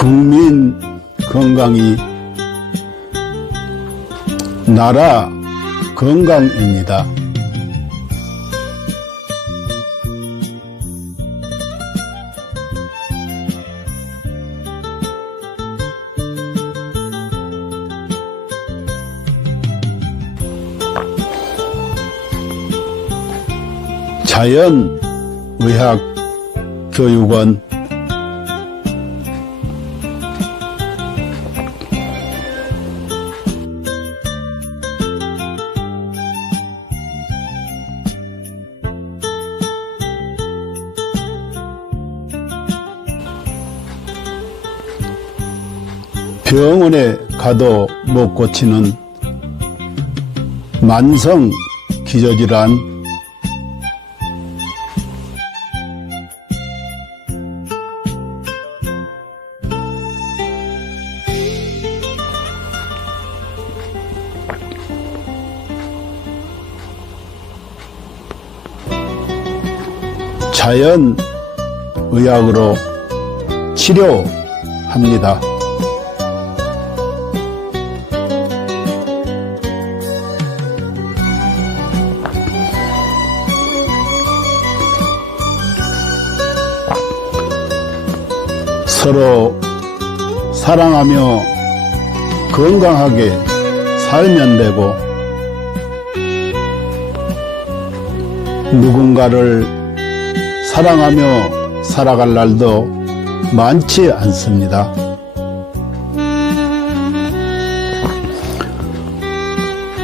국민 건강이 나라 건강입니다. 자연의학교육원 병원에 가도 못 고치는 만성 기저질환, 자연의학으로 치료합니다. 서로 사랑하며 건강하게 살면 되고, 누군가를 사랑하며 살아갈 날도 많지 않습니다.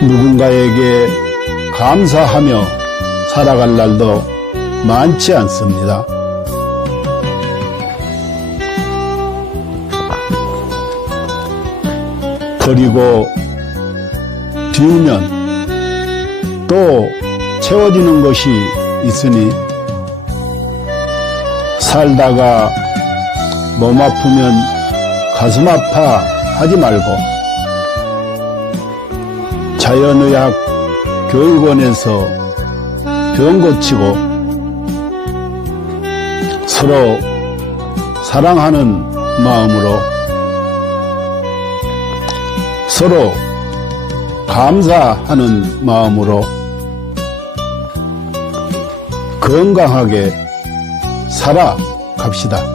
누군가에게 감사하며 살아갈 날도 많지 않습니다. 그리고 비우면 또 채워지는 것이 있으니, 살다가 몸 아프면 가슴 아파 하지 말고 자연의학 교육원에서 병 고치고 서로 사랑하는 마음으로, 서로 감사하는 마음으로 건강하게 살아갑시다.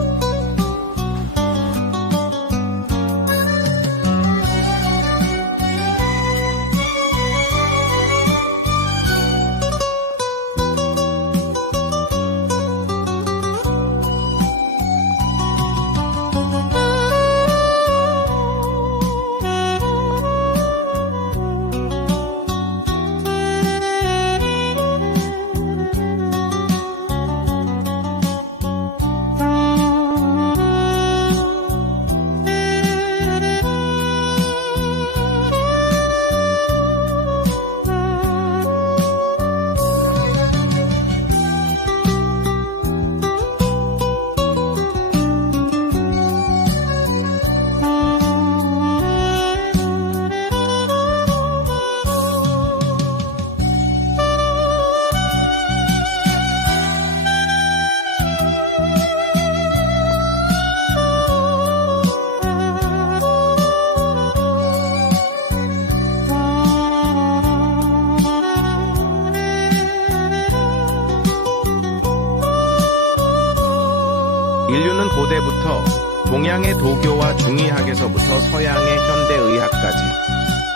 인류는 고대부터 동양의 도교와 중의학에서부터 서양의 현대의학까지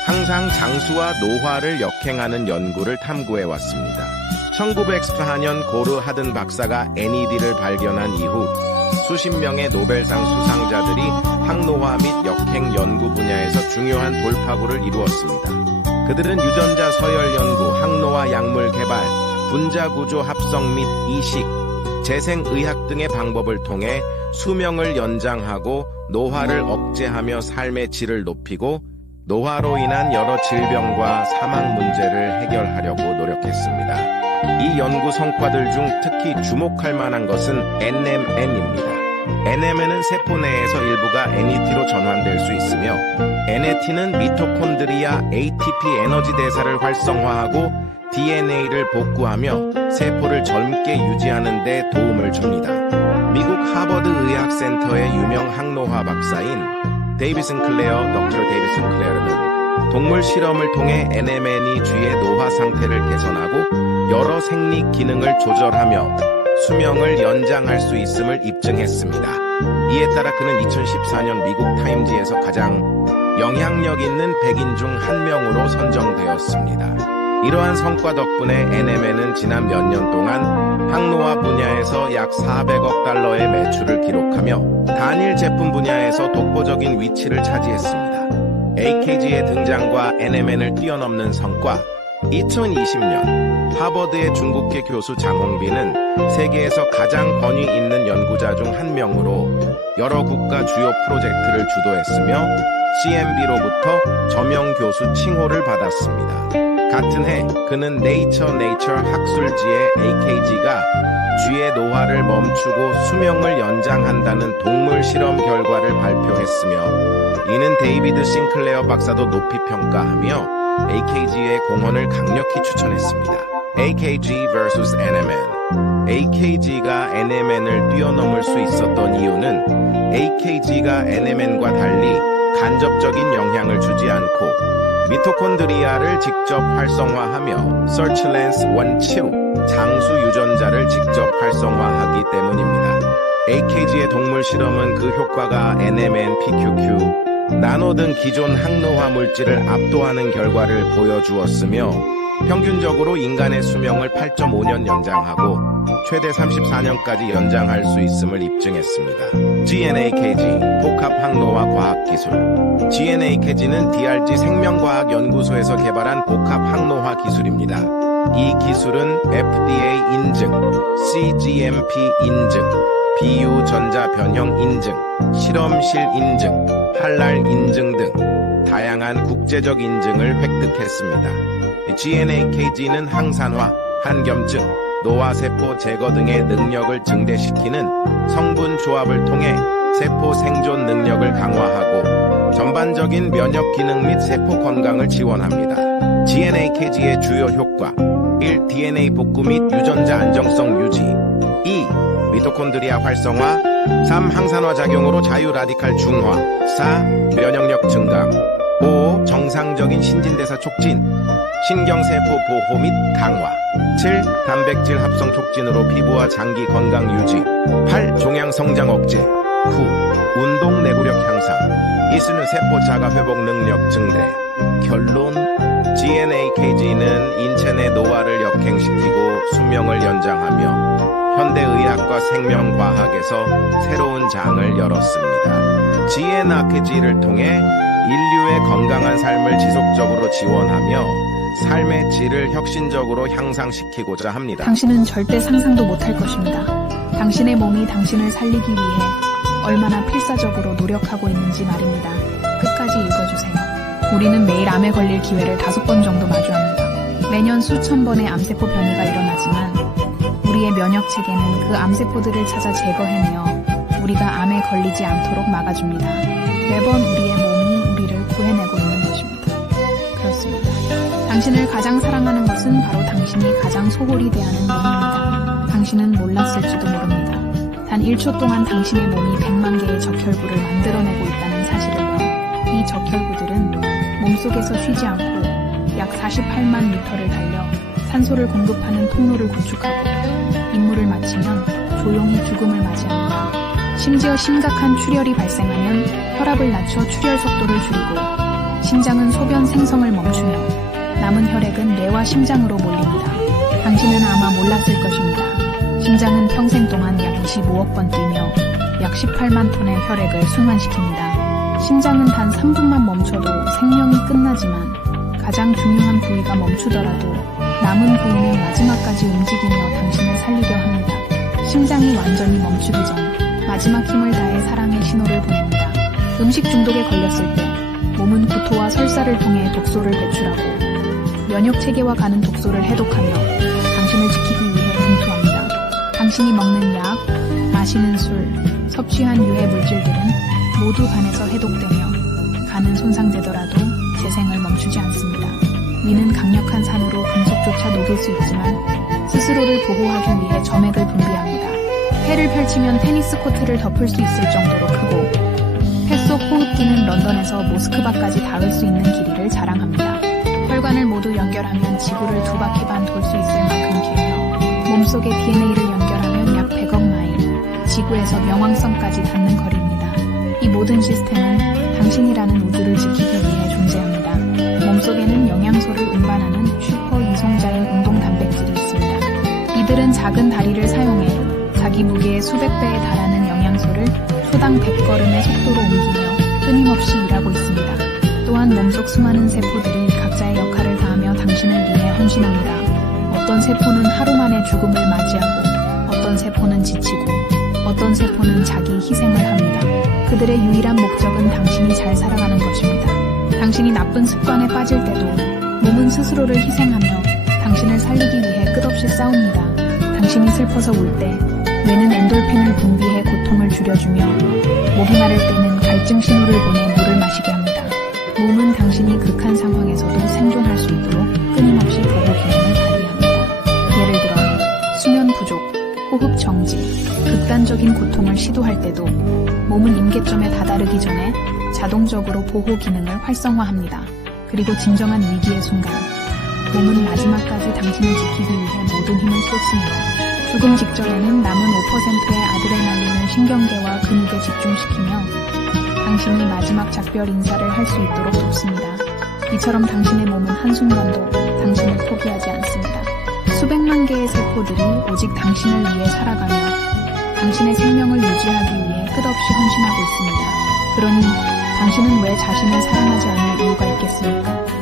항상 장수와 노화를 역행하는 연구를 탐구해왔습니다. 1914년 고르 하든 박사가 NED를 발견한 이후 수십 명의 노벨상 수상자들이 항노화 및 역행 연구 분야에서 중요한 돌파구를 이루었습니다. 그들은 유전자 서열 연구, 항노화 약물 개발, 분자구조 합성 및 이식, 재생의학 등의 방법을 통해 수명을 연장하고 노화를 억제하며 삶의 질을 높이고 노화로 인한 여러 질병과 사망 문제를 해결하려고 노력했습니다. 이 연구 성과들 중 특히 주목할 만한 것은 NMN입니다. NMN은 세포 내에서 일부가 NET로 전환될 수 있으며, NAT는 미토콘드리아 ATP 에너지 대사를 활성화하고 DNA를 복구하며 세포를 젊게 유지하는 데 도움을 줍니다. 미국 하버드 의학 센터의 유명 항노화 박사인 데이비 싱클레어, 덕터 데이비 싱클레어는 동물 실험을 통해 NMN이 쥐의 노화 상태를 개선하고 여러 생리 기능을 조절하며 수명을 연장할 수 있음을 입증했습니다. 이에 따라 그는 2014년 미국 타임지에서 가장 영향력 있는 100인 중 한 명으로 선정되었습니다. 이러한 성과 덕분에 NMN은 지난 몇 년 동안 항노화 분야에서 약 400억 달러의 매출을 기록하며 단일 제품 분야에서 독보적인 위치를 차지했습니다. AKG의 등장과 NMN을 뛰어넘는 성과. 2020년 하버드의 중국계 교수 장홍빈은 세계에서 가장 권위 있는 연구자 중 한 명으로 여러 국가 주요 프로젝트를 주도했으며 CMB로부터 저명 교수 칭호를 받았습니다. 같은 해 그는 네이처 학술지에 AKG가 쥐의 노화를 멈추고 수명을 연장한다는 동물 실험 결과를 발표했으며 이는 데이비드 싱클레어 박사도 높이 평가하며 AKG의 공헌을 강력히 추천했습니다. AKG vs NMN. AKG가 NMN을 뛰어넘을 수 있었던 이유는 AKG가 NMN과 달리 간접적인 영향을 주지 않고 미토콘드리아를 직접 활성화하며 서치랜스 원치우 장수 유전자를 직접 활성화하기 때문입니다. AKG의 동물 실험은 그 효과가 NMN, PQQ, 나노 등 기존 항노화 물질을 압도하는 결과를 보여주었으며 평균적으로 인간의 수명을 8.5년 연장하고 최대 34년까지 연장할 수 있음을 입증했습니다. GNAKG, 복합항노화 과학기술. GNAKG는 DRG 생명과학연구소에서 개발한 복합항노화 기술입니다. 이 기술은 FDA 인증, CGMP 인증, 비유전자 변형 인증, 실험실 인증, 할랄 인증 등 다양한 국제적 인증을 획득했습니다. GNAKG는 항산화, 한겸증, 노화세포 제거 등의 능력을 증대시키는 성분 조합을 통해 세포 생존 능력을 강화하고 전반적인 면역 기능 및 세포 건강을 지원합니다. GNAKG의 주요 효과 1. DNA 복구 및 유전자 안정성 유지 2. 미토콘드리아 활성화 3. 항산화 작용으로 자유 라디칼 중화 4. 면역력 증강 5. 정상적인 신진대사 촉진 신경세포 보호 및 강화 7. 단백질 합성 촉진으로 피부와 장기 건강 유지 8. 종양 성장 억제 9. 운동 내구력 향상 이수는 세포 자가 회복 능력 증대 결론 GNAKG는 인체 내 노화를 역행시키고 수명을 연장하며 현대의학과 생명과학에서 새로운 장을 열었습니다. GNAKG를 통해 인류의 건강한 삶을 지속적으로 지원하며 삶의 질을 혁신적으로 향상시키고자 합니다. 당신은 절대 상상도 못할 것입니다. 당신의 몸이 당신을 살리기 위해 얼마나 필사적으로 노력하고 있는지 말입니다. 끝까지 읽어주세요. 우리는 매일 암에 걸릴 기회를 5번 정도 마주합니다. 매년 수천 번의 암세포 변이가 일어나지만 우리의 면역 체계는 그 암세포들을 찾아 제거해내어 우리가 암에 걸리지 않도록 막아줍니다. 매번 우리의 몸이 우리를 구해내고 있는 것입니다. 그렇습니다. 당신을 가장 사랑하는 것은 바로 당신이 가장 소홀히 대하는 몸입니다. 당신은 몰랐을지도 모릅니다. 단 1초 동안 당신의 몸이 100만 개의 적혈구를 만들어내고 있다는 사실을요. 이 적혈구들은 몸속에서 쉬지 않고 약 48만 미터를 달려 산소를 공급하는 통로를 구축하고 임무를 마치면 조용히 죽음을 맞이합니다. 심지어 심각한 출혈이 발생하면 혈압을 낮춰 출혈 속도를 줄이고 심장은 소변 생성을 멈추며 남은 혈액은 뇌와 심장으로 몰립니다. 당신은 아마 몰랐을 것입니다. 심장은 평생 동안 약 25억 번 뛰며 약 18만 톤의 혈액을 순환시킵니다. 심장은 단 3분만 멈춰도 생명이 끝나지만 가장 중요한 부위가 멈추더라도 남은 부위는 마지막까지 움직이며 당신을 살리려 합니다. 심장이 완전히 멈추기 전 마지막 힘을 다해 사랑의 신호를 보냅니다. 음식 중독에 걸렸을 때 몸은 구토와 설사를 통해 독소를 배출하고 면역 체계와 가는 독소를 해독하며 당신을 지키기 위해 분투합니다. 당신이 먹는 약, 마시는 술, 섭취한 유해 물질들은 모두 간에서 해독되며 간은 손상되더라도 재생을 멈추지 않습니다. 위는 강력한 산으로 금속조차 녹일 수 있지만 스스로를 보호하기 위해 점액을 분비합니다. 해를 펼치면 테니스 코트를 덮을 수 있을 정도로 크고 폐 속 호흡기는 런던에서 모스크바까지 닿을 수 있는 길이를 자랑합니다. 혈관을 모두 연결하면 지구를 2바퀴 반 돌 수 있을 만큼 길며 몸속의 DNA를 연결하면 약 100억 마일, 지구에서 명왕성까지 닿는 거리입니다. 이 모든 시스템은 당신이라는 우주를 지키기 위해 존재합니다. 몸속에는 영양소를 운반하는 슈퍼 이송자인 운동 단백질이 있습니다. 이들은 작은 다리를 사용해 자기 무게의 수백 배에 달하는 영양소를 초당 100걸음의 속도로 옮기며 끊임없이 일하고 있습니다. 또한 몸속 수많은 세포들이 각자의 역할을 다하며 당신을 위해 헌신합니다. 어떤 세포는 하루 만에 죽음을 맞이하고 어떤 세포는 지치고 어떤 세포는 자기 희생을 합니다. 그들의 유일한 목적은 당신이 잘 살아가는 것입니다. 당신이 나쁜 습관에 빠질 때도 몸은 스스로를 희생하며 당신을 살리기 위해 끝없이 싸웁니다. 당신이 슬퍼서 울 때 뇌는 엔돌핀을 분비해 고통을 줄여주며 목이 마를 때는 갈증 신호를 보내 물을 마시게 합니다. 몸은 당신이 극한 상황에서도 생존할 수 있도록 끊임없이 보호 기능을 발휘합니다. 예를 들어 수면 부족, 호흡 정지, 극단적인 고통을 시도할 때도 몸은 임계점에 다다르기 전에 자동적으로 보호 기능을 활성화합니다. 그리고 진정한 위기의 순간 몸은 마지막까지 당신을 지키기 위해 모든 힘을 쏟습니다. 죽음 직전에는 남은 5%의 아드레날린을 신경계와 근육에 집중시키며 당신이 마지막 작별 인사를 할 수 있도록 돕습니다. 이처럼 당신의 몸은 한순간도 당신을 포기하지 않습니다. 수백만 개의 세포들이 오직 당신을 위해 살아가며 당신의 생명을 유지하기 위해 끝없이 헌신하고 있습니다. 그러니 당신은 왜 자신을 사랑하지 않을 이유가 있겠습니까?